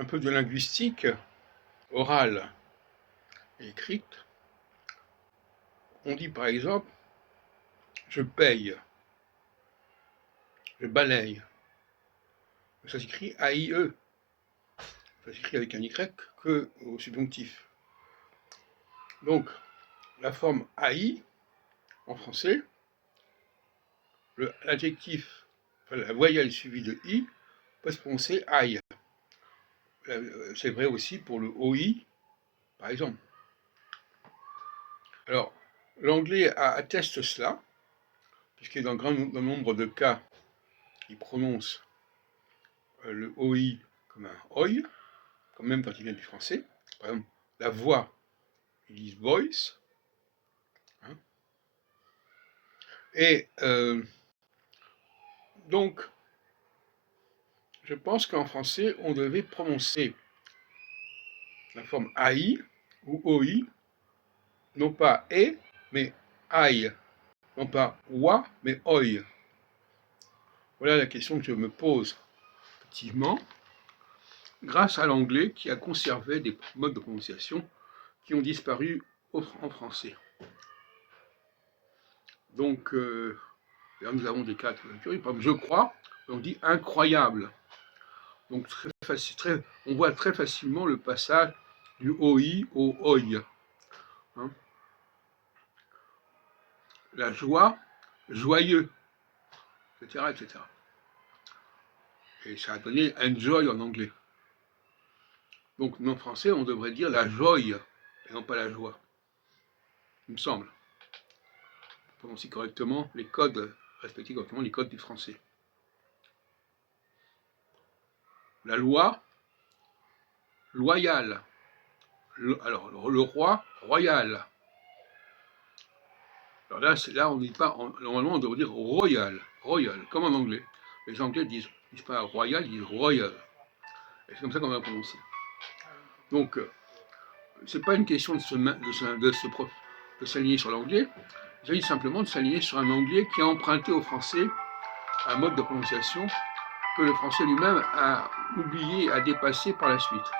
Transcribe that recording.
un peu de linguistique orale et écrite, on dit par exemple je paye, je balaye. Ça s'écrit A-I-E. Ça s'écrit avec un Y que au subjonctif. Donc, la forme AI en français, l'adjectif, enfin, la voyelle suivie de I peut se prononcer aïe. C'est vrai aussi pour le OI, par exemple. Alors, l'anglais atteste cela, puisque dans un grand nombre de cas, il prononce le OI comme un OI, quand même quand il vient du français. Par exemple, la voix, ils disent voice. Hein. Et donc, je pense qu'en français, on devait prononcer la forme AI ou OI, non pas E, mais AI, non pas OA, mais OI. Voilà la question que je me pose, effectivement, grâce à l'anglais qui a conservé des modes de prononciation qui ont disparu en français. Donc, là, nous avons des cas de lecture. Par exemple, je crois, on dit incroyable. Donc, on voit très facilement le passage du OI au OI. Hein. La joie, joyeux, etc., etc. Et ça a donné enjoy en anglais. Donc, en français, on devrait dire la joie et non pas la joie. Il me semble. Pour prononcer correctement les codes, respecter correctement les codes du français. La loi, loyale. Alors, le roi, royal. Alors là on ne dit pas, normalement on devrait dire royal, comme en anglais. Les Anglais disent pas royal, ils disent royal. Et c'est comme ça qu'on va prononcer. Donc, c'est pas une question de s'aligner sur l'anglais, il s'agit simplement de s'aligner sur un anglais qui a emprunté au français un mode de prononciation que le français lui-même a oublié, a dépassé par la suite.